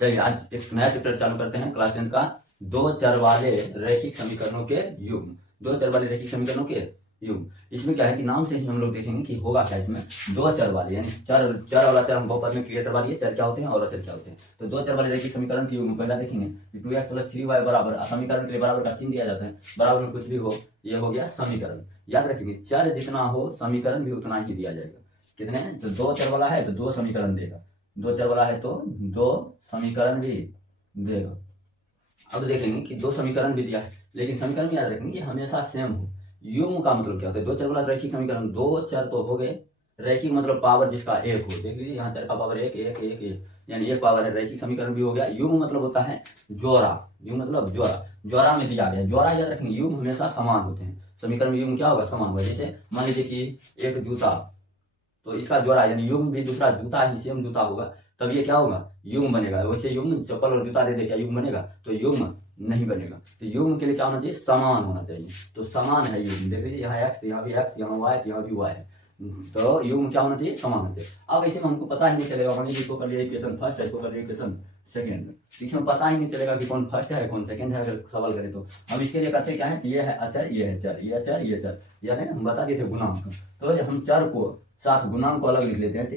चलिए आज एक नया चैप्टर चालू करते हैं क्लास 10 का। दो चर वाले रैखिक समीकरणों के युग्म। दो चर वाले रैखिक समीकरणों के युग्म। इसमें क्या है कि नाम से ही हम लोग देखेंगे कि होगा क्या इसमें। दो चर वाले यानी चर वाला चर हम बहुपद में क्लियर करवा दिए, चर क्या होते हैं और अचर क्या होते हैं। तो दो चर वाले रैखिक समीकरण के युग्म पहला देखेंगे कि 2x + 3y बराबर, समीकरण के लिए बराबर का चिन्ह दिया जाता है, बराबर में कुछ भी हो, ये हो गया समीकरण। याद रखेंगे चर जितना हो समीकरण भी उतना ही दिया जाएगा। कितने? तो दो चर वाला है तो दो समीकरण देगा, दो चर वाला है तो दो समीकरण भी देगा। अब देखेंगे कि दो समीकरण भी दिया है, लेकिन समीकरण में याद रखेंगे हमेशा सेम हो। युग्म का मतलब क्या होता है? दो चर वाला रैखिक समीकरण, दो चर तो हो गए, रैखिक मतलब पावर जिसका एक हो। देख लीजिए यहाँ चर का पावर एक एक एक एक यानी एक पावर है, रैखिक समीकरण भी हो गया। युग्म मतलब होता है जोड़ा, युग्म मतलब जोड़ा, जोड़ा में दिया गया। जोड़ा याद रखेंगे, युग्म हमेशा समान होते हैं। समीकरण में युग्म क्या होगा? समान होगा। जैसे मान लीजिए कि एक जूता, तो इसका जोड़ा यानी युग्म भी दूसरा जूता ही सेम जूता होगा, तब ये क्या होगा? युग्म बनेगा। वैसे युग्म चप्पल और जूता दे दे क्या युग्म बनेगा? तो युग्म नहीं बनेगा। तो युग्म के लिए क्या होना चाहिए? समान होना चाहिए। तो समान है युग्म। देख लीजिए यहाँ एक्स, यहाँ भी एक्स, यहाँ वाई, यहाँ भी वाई है, तो युग्म क्या होना चाहिए? समान होना चाहिए। अब ऐसे में हमको पता ही नहीं चलेगा, मान लीजिए इसको कर लिया इक्वेशन फर्स्ट है, इसको कर लिया इक्वेशन सेकेंड, इसमें पता ही नहीं चलेगा कि कौन फर्स्ट है कौन सेकंड है। अगर सवाल करें तो हम इसके लिए करते क्या है कि ये है अचर, ये है चर, ये अचर, ये चर, याद है हम बता दिए थे गुणांक। तो हम चर को साथ गुणांक को अलग लिख लेते हैं। तो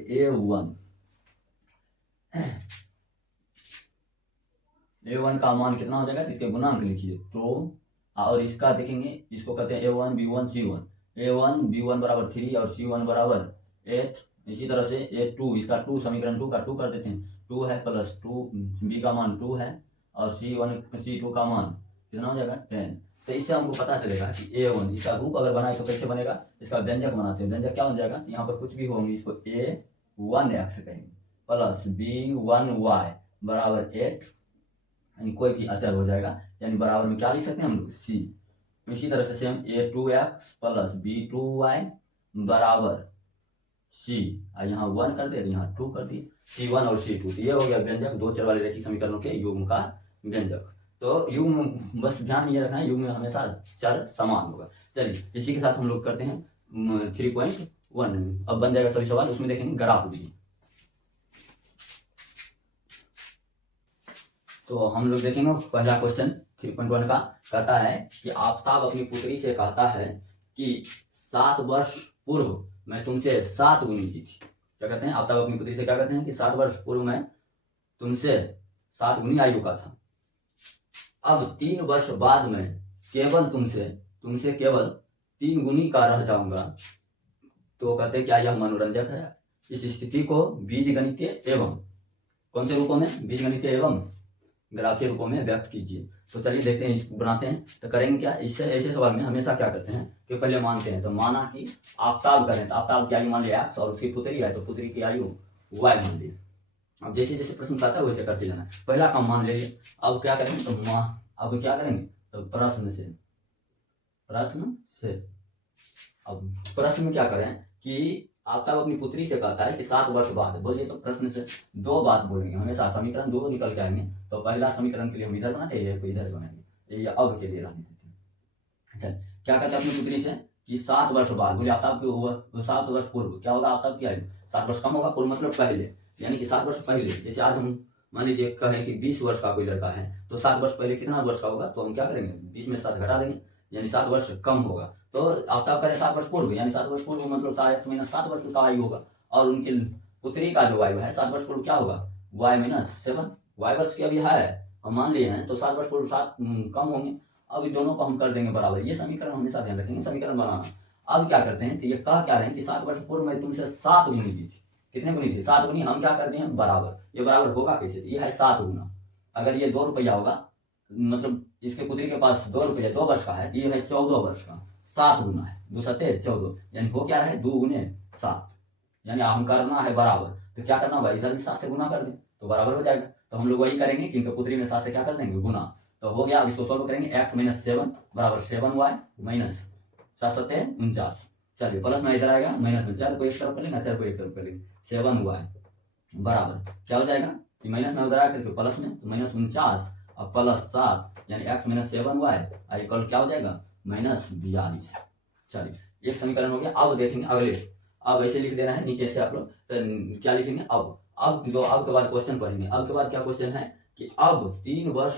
a1 का मान कितना हो जाएगा? इसके गुणांक लिखिए तो, और इसका देखेंगे, इसको कहते हैं a1 b1 c1। a1 b1 बराबर 3 और c1 बराबर 8। इसी तरह से a2, इसका 2 समीकरण 2 का 2 कर देते हैं। 2 है प्लस 2, b का मान 2 है और c2 का मान कितना हो जाएगा? 10। तो इससे हमको पता चलेगा कि a1 इसका रूप अगर बनाए तो कैसे बनेगा? इसका व्यंजक बनाते हैं। व्यंजक क्या बन जाएगा? यहाँ पर कुछ भी होंगे, इसको a1x कहेंगे प्लस b1y बराबर 8, यानी कोई भी अचर हो जाएगा, यानी बराबर में क्या लिख सकते हैं हम लोग? c। इसी तरह से सेम a2x प्लस b2y बराबर c, और यहाँ 1 कर दिए, यहाँ 2 कर दिए, c1 और c2। तो ये हो गया व्यंजक, दो चर वाले रैखिक समीकरणों के युग्म का व्यंजक। तो युग्म बस ध्यान में ये रखना है, युग्म में हमेशा चर समान होगा। चलिए इसी के साथ हम लोग करते हैं 3.1। अब बन जाएगा सभी सवाल, उसमें देखेंगे ग्राफ भी। तो हम लोग देखेंगे पहला क्वेश्चन 3.1 का, कहता है कि आफ्ताब अपनी पुत्री से कहता है कि 7 वर्ष पूर्व मैं तुमसे 7 गुनी की थी। क्या कहते हैं? आफ्ताब अपनी पुत्री से क्या कहते हैं कि 7 वर्ष पूर्व मैं तुमसे 7 गुनी आयु का था। अब 3 वर्ष बाद में केवल तुमसे केवल 3 गुनी का रह जाऊंगा। तो कहते हैं क्या यह मनोरंजक है? इस स्थिति को बीजगणितीय एवं कौन से रूपों में? बीजगणितीय एवं ग्राफीय रूपों में व्यक्त कीजिए। तो चलिए देखते हैं, इसको बनाते हैं। तो करेंगे क्या? इससे ऐसे सवाल में हमेशा क्या करते हैं कि पहले मानते हैं। तो माना कि आफ्ताब करें, तो आफ्ताब की आयु मान लिया एक्स और उसकी पुत्री है तो पुत्री की आयु वाई मान ली। अब जैसे जैसे प्रश्न आता है वैसे करते जाना। पहला काम मान लीजिए। अब क्या करेंगे? तो अब क्या करेंगे? तो प्रश्न से अब प्रश्न में क्या करें कि आफ्ताब अपनी पुत्री से कहता है कि 7 वर्ष बाद, बोलिए तो प्रश्न से 2 बात बोलेंगे हमेशा, समीकरण 2 निकल के आएंगे। तो पहला समीकरण के लिए हम इधर बनाते हैं, इधर बनाएंगे, ये अब के लिए रहने देते हैं। अच्छा, क्या कहता है अपनी पुत्री से कि 7 वर्ष बाद, बोले आफ्ताब की 7 वर्ष पूर्व क्या होगा? आफ्ताब की आयु 7 वर्ष कम होगा, पूर्व मतलब पहले, यानी कि 7 वर्ष पहले। जैसे आज हम मान लीजिए कहें कि 20 वर्ष का कोई लड़का है, तो 7 वर्ष पहले कितना वर्ष का होगा? तो हम क्या करेंगे? 20 में 7 घटा देंगे, यानी 7 वर्ष कम होगा। तो आफ्ताब करे 7 वर्ष पूर्व, यानी 7 वर्ष पूर्व मतलब 7 वर्ष उसका आयु होगा। और उनकी पुत्री का जो आयु है 7 वर्ष पूर्व क्या होगा? y-7, y वर्ष की अभी है हम मान लिए हैं, तो 7 वर्ष पूर्व 7 कम होंगे। अब इन दोनों को हम कर देंगे बराबर। ये समीकरण हमेशा ध्यान रखेंगे, समीकरण बनाना। अब क्या करते हैं? तो ये कह क्या रहे हैं कि 7 वर्ष पूर्व में तुमसे 7 गुनी की थी। कितने गुनी थी? 7 गुनी। हम क्या कर दिए? बराबर। ये बराबर होगा कैसे? ये है 7 गुना। अगर ये 2 रुपया होगा, मतलब इसके पुत्री के पास 2 रुपया 2 वर्ष का है, ये है 14 वर्ष का, 7 गुना है, 2 सत्ते 14, यानी हो क्या है? 2 गुने 7, यानी हम करना है बराबर। तो क्या करना होगा? इधर भी 7 से गुना कर दें तो बराबर हो जाएगा। तो हम लोग वही करेंगे कि इनके पुत्री में 7 से क्या कर देंगे? गुना। तो हो गया। अब इसको सॉल्व करेंगे, x-7 बराबर 7y माइनस 7 सत्ते 49। चलिए प्लस में इधर आएगा, माइनस में 4 को एक तरफ कर लेंगे, 4 को एक तरफ कर लेंगे, 7y बराबर क्या हो जाएगा कि माइनस में उधर आकर के प्लस में, तो माइनस 49 और प्लस 7, यानी x-7y इक्वल क्या हो जाएगा? -42। चलिए एक समीकरण हो गया। अब देखेंगे अगले। अब ऐसे लिख देना है नीचे से आप लोग, तो क्या लिखेंगे? अब के बाद क्वेश्चन पढ़ेंगे। अब के बाद क्या क्वेश्चन है कि अब 3 वर्ष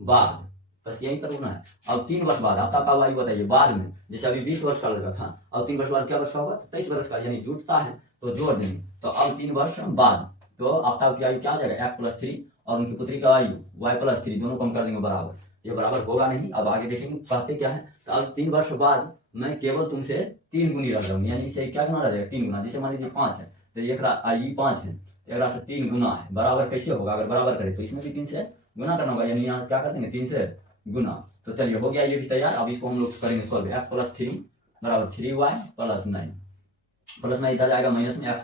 बाद, बस यही करना है। अब 3 वर्ष बाद आपका आयु बताइए बाद में, जैसे अभी 20 वर्ष का लड़का था, अब 3 वर्ष बाद क्या वर्ष का होगा, 23 वर्ष का, यानी जुटता है तो जोड़ देंगे। तो अब 3 वर्ष बाद तो आपका की आयु क्या आ जाएगा, x + 3 और उनकी पुत्री का आयु y + 3, दोनों को हम कर देंगे बराबर। ये बराबर होगा नहीं, अब आगे देखेंगे कहते क्या है। तो अब 3 वर्ष बाद मैं केवल तुमसे 3 गुनी रह रहा हूँ, यानी इसे क्या गुना रह जाएगा, 3 गुना। जैसे मान लीजिए 5 है तो ये 5 है, 1 से 3 गुना है, बराबर कैसे होगा, अगर बराबर करें तो इसमें भी 3 से गुना करना होगा, यानी यहाँ क्या कर देंगे 3 से गुना। तो चलिए हो गया ये भी तैयार। अब इसको हम लोग करेंगे सॉल्व। x + 3 बराबर 3y + 9, प्लस में इधर जाएगा माइनस में, x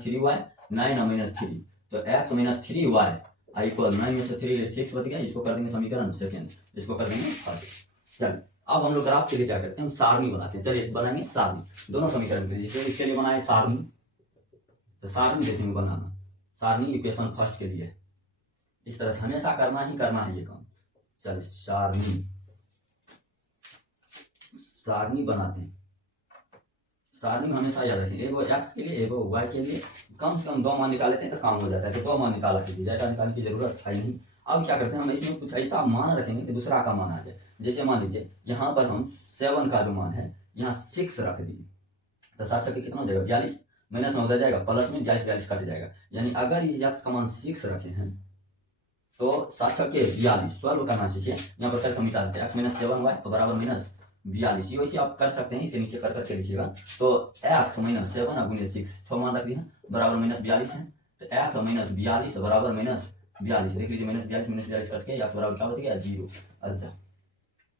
- 3y 9 - 3, तो x - 3y = 9 में से 3 6 बच गया। इसको कर देंगे समीकरण सेकेंड, इसको कर देंगे फर्स्ट। चलिए अब हम लोग ग्राफ के लिए क्या करते हैं, हम सारणी बनाते हैं। चलिए बनाएंगे सारणी दोनों समीकरण के लिए। जैसे इसके लिए बनाए सारणी, तो सारणी देखेंगे बनाना, सारणी इक्वेशन फर्स्ट के लिए इस तरह से हमेशा करना ही करना है ये काम। चलिए सारणी बनाते हैं। सारणी हमेशा याद रखें, एगो x के लिए एगो y के लिए, कम से कम 2 मान निकाल लेते हैं तो काम हो जाता है। तो 2 मान निकाला कीजिए, ज़्यादा निकालने की जरूरत है नहीं। अब क्या करते हैं, हम इसमें कुछ ऐसा मान रखेंगे कि दूसरा का मान आ जाए। जैसे मान लीजिए यहाँ पर हम 7 का जो मान है यहाँ 6 रख दिए, तो 7 से कितना हो जाएगा 42, माइनस में उधर जाएगा प्लस में 42 कट जाएगा। यानी अगर इस x का मान 6 रखे हैं तो 7 के 42 सॉल्व करना सीखिए। यहाँ पर करके मिटा देते हैं, x - 7y तो बराबर -42। ये वैसे आप कर सकते हैं, इसे नीचे कर करके लिखिएगा। तो x - 7 गुने 6 6 मान रख दिया बराबर -42 है, तो x - 42 बराबर -42। देख लीजिए -42 कट के x बराबर क्या बच गया 0। अच्छा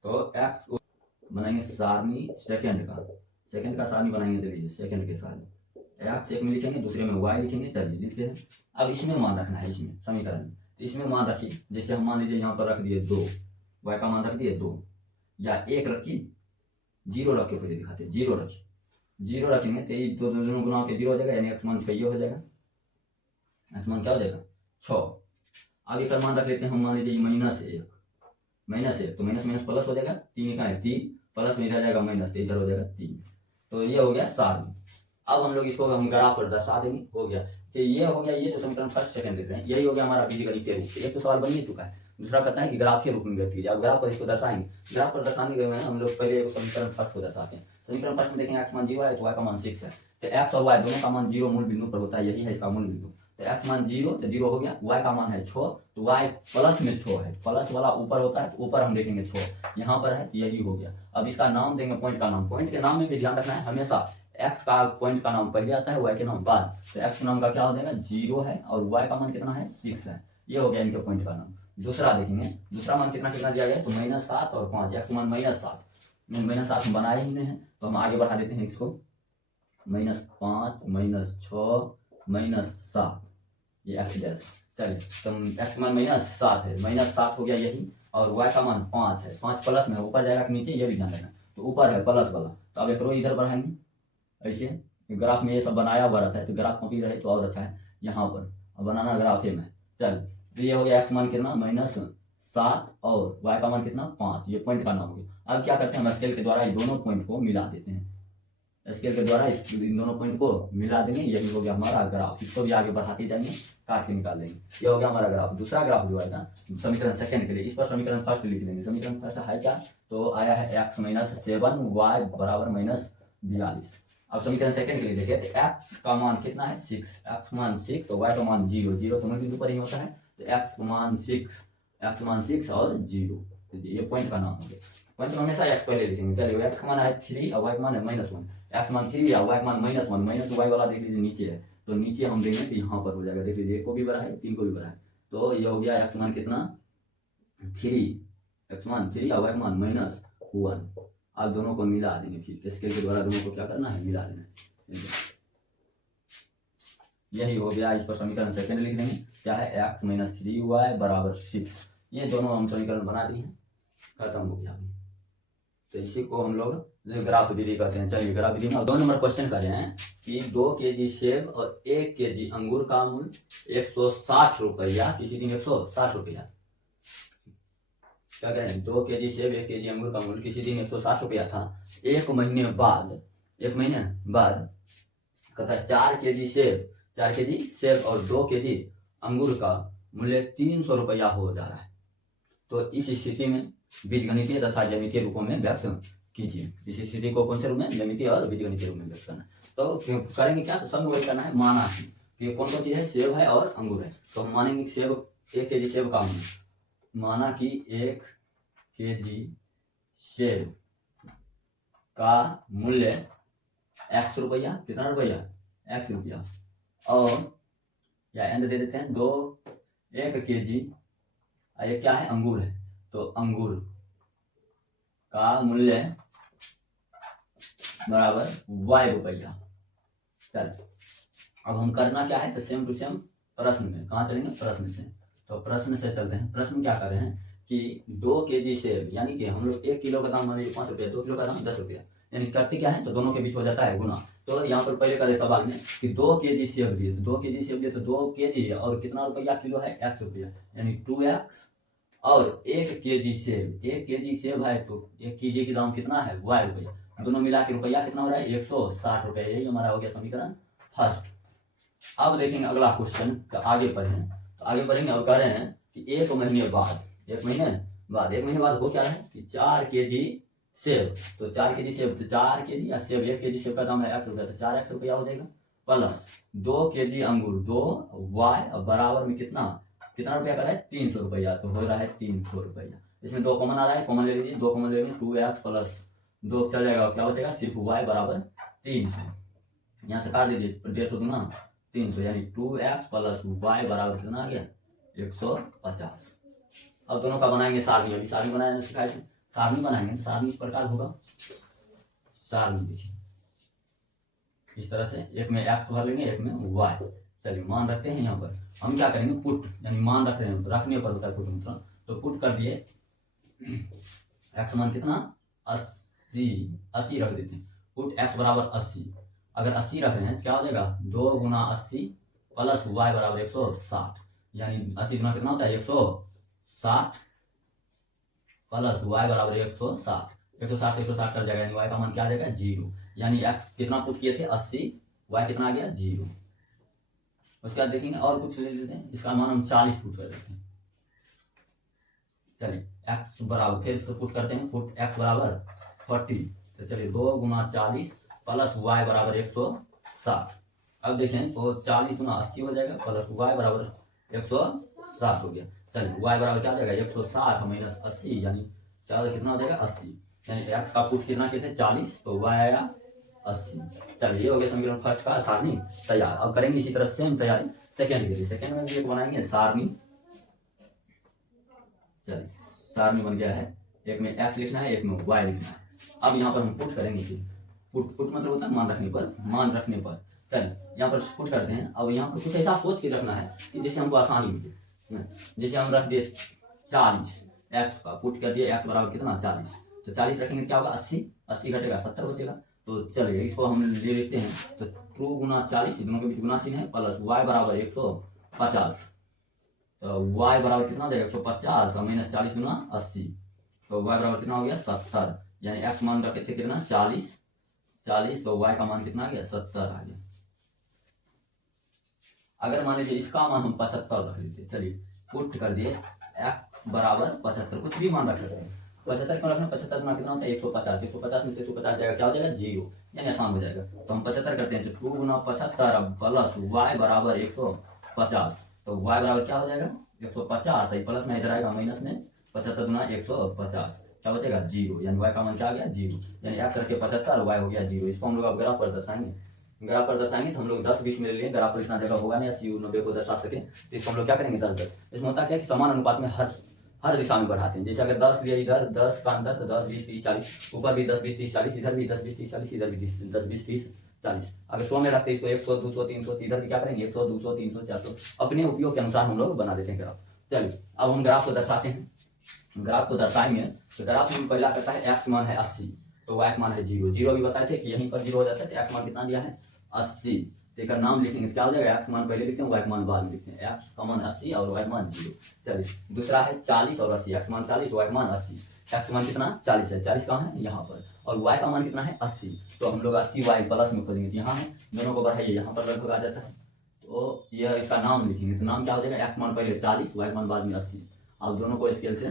तो x बनाएंगे सारणी सेकंड का सारणी बनाएंगे। तो लीजिए सेकंड के सारणी x एक में लिखेंगे, दूसरे में y लिखेंगे। चलिए लिखते हैं। अब इसमें मान रखना है, इसमें समीकरण में, तो इसमें मान रखिए। जैसे हम मान लीजिए यहाँ पर रख दिए 2, y का मान रख दिए 2, या 1 रखिए, 0 रख के पहले दिखाते हैं। 0 रखिए, 0 रखेंगे तो ये दोनों गुना के 0 हो जाएगा, यानी x मान 6 हो जाएगा। x मान क्या हो जाएगा 6। अब एक मान रख लेते हैं हम, मान लीजिए -1 तो माइनस प्लस हो जाएगा, 3 का है 3, प्लस में इधर जाएगा माइनस, तो इधर हो जाएगा 3। तो ये हो गया सारणी। अब हम लोग इसको हम ग्राफ पर दर्शा देंगे, हो गया। तो ये हो गया, ये तो समीकरण फर्स्ट सेकंड देख रहे हैं, यही हो गया हमारा बीजगणित के रूप से। एक तो सवाल बन ही चुका है, दूसरा कहता है कि ग्राफ के रूप में व्यक्त कीजिए। अब ग्राफ पर इसको दर्शाएंगे। ग्राफ पर दर्शाने के लिए हम लोग पहले समीकरण फर्स्ट को दर्शाते हैं। समीकरण फर्स्ट में देखेंगे x मान 0 है तो y का मान 6 है, तो x और y दोनों का मान 0 मूल बिंदु पर होता है, यही है इसका मूल बिंदु। तो x मान 0 तो 0 हो गया, y का मान है 6 तो y प्लस में 6 है, प्लस वाला ऊपर होता है तो ऊपर हम देखेंगे 6, यहाँ पर है तो यही हो गया। अब इसका नाम देंगे पॉइंट का नाम। पॉइंट के नाम में भी ध्यान रखना है, हमेशा x का पॉइंट का नाम पहले आता है, y के नाम बाद। तो x के नाम का क्या हो जाएगा 0 है और y का मान कितना है 6 है, ये हो गया इनके पॉइंट का नाम। दूसरा देखेंगे, दूसरा मान कितना दिया गया तो -7 और 5, x मान -7 -7 बनाए ही नहीं है तो हम आगे बढ़ा देते हैं इसको, -5 -6 -7 ये x डैश। चलिए तो x मान -7 है, -7 हो गया यही, और y का मान 5 है, 5 प्लस में ऊपर जाएगा कि नीचे ये भी ध्यान रखना, तो ऊपर है प्लस वाला। तो अब एक रो इधर बढ़ाएंगे, ऐसे ग्राफ में ये सब बनाया हुआ रहता है, तो ग्राफ कॉपी रहे तो और अच्छा है, यहाँ पर अब बनाना ग्राफ है में। चल तो ये हो गया x मान कितना -7 और y का मान कितना 5, ये पॉइंट का नाम हो गया। अब क्या करते हैं, हम स्केल के द्वारा इन दोनों पॉइंट को मिला देते हैं, स्केल के द्वारा इन दोनों पॉइंट को मिला देंगे, यही हो गया हमारा ग्राफ। इसको भी आगे बढ़ाते जाएंगे, काट के निकाल देंगे, ये हो गया हमारा ग्राफ। दूसरा ग्राफ जो आएगा समीकरण सेकंड के लिए, इस पर समीकरण फर्स्ट लिख देंगे। समीकरण फर्स्ट है क्या, तो आया है x - 7 y बराबर -42। अब समीकरण सेकंड के लिए देखिए, तो x का मान कितना है 6, x मान 6 तो y का मान 0, 0 दोनों बिंदु पर ही होता है, तो x मान 6 और 0, ये पॉइंट का नाम हो गया। पॉइंट में हमेशा x पहले लिखेंगे। चलिए x का मान है 3 और y का मान है -1, x मान 3 या y का मान -1, -y वाला देख लीजिए नीचे है, तो नीचे हम देंगे तो यहाँ पर हो जाएगा, देख लीजिए 1 को भी बड़ा है 3 को भी बड़ा है, तो ये हो गया x मान कितना 3, x मान 3 और y का मान -1। आप दोनों को मिला देंगे, फिर स्केल के द्वारा दोनों को क्या करना है मिला देना है, यही हो गया। इस पर समीकरण सेकंड लिख देंगे, क्या है x - 3y बराबर 6। ये दोनों हम समीकरण बना दिए हैं, खत्म हो गया। तो इसी को हम लोग ग्राफ विधि कहते हैं। चलिए ग्राफ विधि में 2 नंबर क्वेश्चन कर रहे हैं कि 2 kg सेब और 1 kg अंगूर का मूल्य 160 रुपया, किसी दिन 160 रुपया, क्या कह रहे हैं 2 kg सेब 1 kg अंगूर का मूल्य किसी दिन 160 रुपया था, 1 महीने बाद कहता है 4 kg सेब 4 kg सेब और 2 kg अंगूर का मूल्य 300 रुपया हो जा रहा है। तो इस स्थिति में बीजगणितीय तथा ज्यामितीय रूपों में व्यक्त कीजिए। इस स्थिति को कौन से रूप में, ज्यामितीय और बीजगणितीय रूप में व्यक्त करना है। तो करेंगे क्या, तो सब वही करना है, माना कि कौन कौन चीज है, सेब है और अंगूर है। तो हम मानेंगे कि सेब 1 kg सेब का मूल्य, माना कि 1 kg सेब का मूल्य x रुपया, कितना रुपया, x रुपया, और या एंड दे देते हैं 1 kg, ये क्या है, अंगूर है, तो अंगूर का मूल्य बराबर y रुपया। चल अब हम करना क्या है, तो सेम टू सेम प्रश्न में, कहाँ चलेंगे, प्रश्न से। तो प्रश्न से चलते हैं। प्रश्न क्या कर रहे हैं कि 2 kg सेब, यानी कि हम लोग 1 किलो का दाम मान लीजिए 5 रुपया, 2 किलो का दाम 10 रुपया, यानी करते क्या है, तो दोनों के बीच हो जाता है गुना। तो यहाँ पर पहले करे सवाल में कि 2 kg सेब दिए, 2 kg सेब दिए, तो 2 kg और कितना रुपया किलो है, x रुपया, यानी 2x, और 1 kg सेब, 1 kg सेब है तो 1 kg के दाम कितना है, y रुपया, दोनों मिला के रुपया कितना हो रहा है, 160 रुपया। यही हमारा हो गया समीकरण फर्स्ट। अब देखेंगे अगला क्वेश्चन, आगे पढ़ें, तो आगे पढ़ेंगे। अब कह रहे हैं कि 1 महीने बाद, 1 महीने बाद हो क्या है कि 4 kg सेब, तो 4 kg सेब, तो 4 kg या सेब, 1 kg सेब का दाम है x रुपया, तो 4x रुपया हो जाएगा, प्लस 2 kg अंगूर, 2y बराबर में कितना रुपया कर रहा है, 300 रुपया, तो हो रहा है 300 रुपया। इसमें 2 कॉमन आ रहा है, कॉमन ले लीजिए, 2 कॉमन ले लीजिए, 2x प्लस 2 चल जाएगा, क्या बचेगा, सिर्फ y बराबर 300, यहाँ से काट दीजिए, 150 दूना 300, यानी 2x प्लस y बराबर कितना आ गया, 150। अब दोनों का बनाएंगे सारणी, अभी सारणी बनाना सिखाए थे, सारणी बनाएंगे, सारणी इस प्रकार होगा, सारणी देखिए इस तरह से, एक में x भर लेंगे, एक में y। चलिए मान रखते हैं, यहाँ पर हम क्या करेंगे, पुट, यानी मान रख रहे हैं, रखने पर होता है पुट मतलब, तो पुट कर दिए, x मान कितना 80 रख देते हैं, पुट x बराबर 80, अगर 80 रख रहे हैं क्या हो जाएगा, 2 गुना 80 प्लस y बराबर 160, यानी 80 गुना कितना होता है, 160 प्लस y बराबर 160, 160 कर जाएगा, यानी y का मान क्या आ जाएगा, 0, यानी x कितना पुट किए थे 80, y कितना आ गया 0। उसके बाद देखेंगे और कुछ ले लेते हैं, इसका मान हम 40 पुट कर देते हैं। चलिए x बराबर, फिर से पुट करते हैं, पुट x बराबर 40, तो चलिए 2 गुना 40 प्लस y बराबर 160। अब देखें तो 40 गुना 80 हो जाएगा, प्लस y बराबर 160 हो गया। चलिए y बराबर क्या हो जाएगा, 160 माइनस 80, यानी क्या होगा, कितना हो जाएगा 80, यानी x का पुट कितना किए थे 40, तो y आया 80। चलिए ये हो गया समीकरण फर्स्ट का सारणी तैयार। अब करेंगे इसी तरह सेम तैयारी सेकंड के लिए, सेकंड में भी एक बनाएंगे सारणी। चलिए सारणी बन गया है, एक में x लिखना है, एक में y लिखना है। अब यहाँ पर हम पुट करेंगे, पुट मतलब होता है मान रखने पर। चलिए यहाँ पर पुट करते हैं। अब यहाँ पर कुछ ऐसा सोच के रखना है कि जिससे हमको आसानी मिले, जैसे हम रख दिए 40, x का पुट कर दिए, x बराबर कितना 40, तो 40 रखेंगे क्या होगा 80 घटेगा 70 बचेगा। तो चलिए इसको हम ले लेते हैं, तो 2 गुना 40, दोनों के बीच गुना चिन्ह है, प्लस y बराबर 150, तो y बराबर कितना हो जाएगा 150 माइनस 40 गुना 80, तो y बराबर कितना हो गया 70, यानी x मान रखे थे कितना 40, तो y का मान कितना आ गया 70 आ गया। अगर मान लीजिए इसका मान हम 75 रख लेते, चलिए पुट कर दिए x बराबर 75, कुछ भी मान रख सकते हैं, 75 क्यों रखना, 75 गुना कितना होता है 150, 150 में से 150 जाएगा, क्या हो जाएगा 0, यानी आसान हो जाएगा। तो हम 75 करते हैं, तो 2 गुना 75 प्लस y बराबर 150, तो y बराबर क्या हो जाएगा 150, सही प्लस में इधर आएगा माइनस में, 75 गुना 150 क्या बचेगा 0, यानी y का मान क्या आ गया 0, यानी x रखे 75, y हो गया 0। इसको हम लोग अब ग्राफ पर दर्शाएंगे, ग्राफ पर दर्शाएंगे तो हम लोग 10-20 में ले लेंगे, ग्राफ पर इतना जगह होगा नहीं 80-90 को दर्शा सके, तो इसको हम लोग क्या करेंगे 10-10। इसमें होता क्या है कि समान अनुपात में हर दिशा में बढ़ाते हैं, जैसे अगर 10 लिए इधर, 10 का अंदर, तो 10 20 30 40, ऊपर भी 10 20 30 40, इधर भी 10 20 30 40, इधर भी 10 20 30 40। अगर 100 में रखते हैं इसको 100 200 300, इधर भी क्या करेंगे 100 200 300 400, अपने उपयोग के अनुसार हम लोग बना देते हैं ग्राफ। चलिए अब हम ग्राफ को दर्शाते हैं, ग्राफ को दर्शाएंगे। तो ग्राफ में पहला करता है x मान है 80, तो y मान है 0 भी बताए थे कि यहीं पर 0 हो जाता है, तो x मान कितना दिया है 80, तो एक नाम लिखेंगे क्या हो जाएगा, x मान पहले लिखते हैं, y मान बाद में लिखते हैं, x का मान 80 और y मान 0। चलिए दूसरा है 40 और 80, x मान 40 y मान 80, x मान कितना 40 है, 40 कहाँ है यहाँ पर, और y का मान कितना है 80, तो हम लोग 80 y प्लस में खोलेंगे, यहाँ है दोनों को बढ़ाइए, यहाँ पर लगभग आ जाता है, तो यह इसका नाम लिखेंगे, तो नाम क्या हो जाएगा, एक्स मान पहले 40, वाई मान बाद में 80। अब दोनों को स्केल से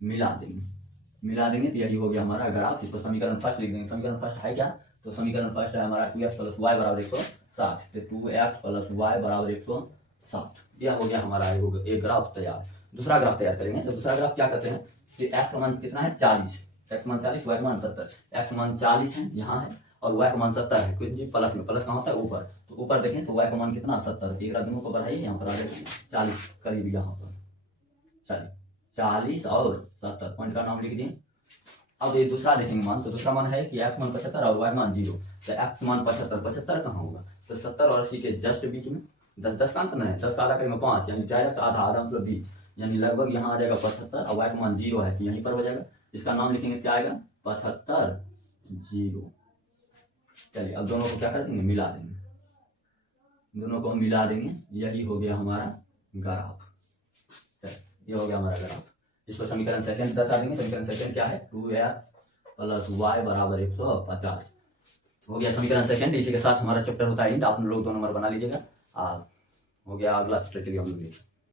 मिला देंगे तो यही हो गया हमारा ग्राफ। इसको समीकरण फर्स्ट लिख देंगे। समीकरण फर्स्ट है क्या, तो समीकरण फर्स्ट है हमारा 2x + y बराबर 160, तो 2x + y बराबर 160। यह हो गया हमारा एक ग्राफ तैयार। दूसरा ग्राफ तैयार करेंगे, तो दूसरा ग्राफ क्या करते हैं कि x मान कितना है 40, x मान 40, y मान 70। x मान 40 है यहाँ है और y मान 70 है, कुछ जी प्लस में, प्लस कहाँ होता है ऊपर, तो ऊपर देखें तो y का मान कितना 70, एक दोनों को बढ़ाइए, यहाँ पर आ जाएगा 40 करीब, यहाँ पर 40 और 70, पॉइंट का नाम लिख दिए। अब ये दूसरा देखेंगे मान, तो दूसरा मान है कि x मान 75 और y मान 0, तो x मान 75 कहाँ होगा, तो 70 और 80 के जस्ट बीच में, 10 का अंतर है, 10 का आधा करेंगे 5, यानी डायरेक्ट आधा मतलब 20, यानी लगभग यहाँ आ जाएगा 75 और y का मान 0 है तो यहीं पर हो जाएगा। इसका नाम लिखेंगे, क्या आएगा 75 0। चलिए अब दोनों को क्या कर देंगे, मिला देंगे, दोनों को मिला देंगे, यही हो गया हमारा ग्राफ। ये हो गया हमारा ग्राफ। इसको समीकरण सेकंड दर्शा देंगे। समीकरण सेकंड क्या है, 2x + y बराबर 150 हो गया समीकरण सेकंड। इसी के साथ हमारा चैप्टर होता है एंड। आप लोग 2 नंबर बना लीजिएगा। हो गया अगला स्ट्रेटजी हम लोग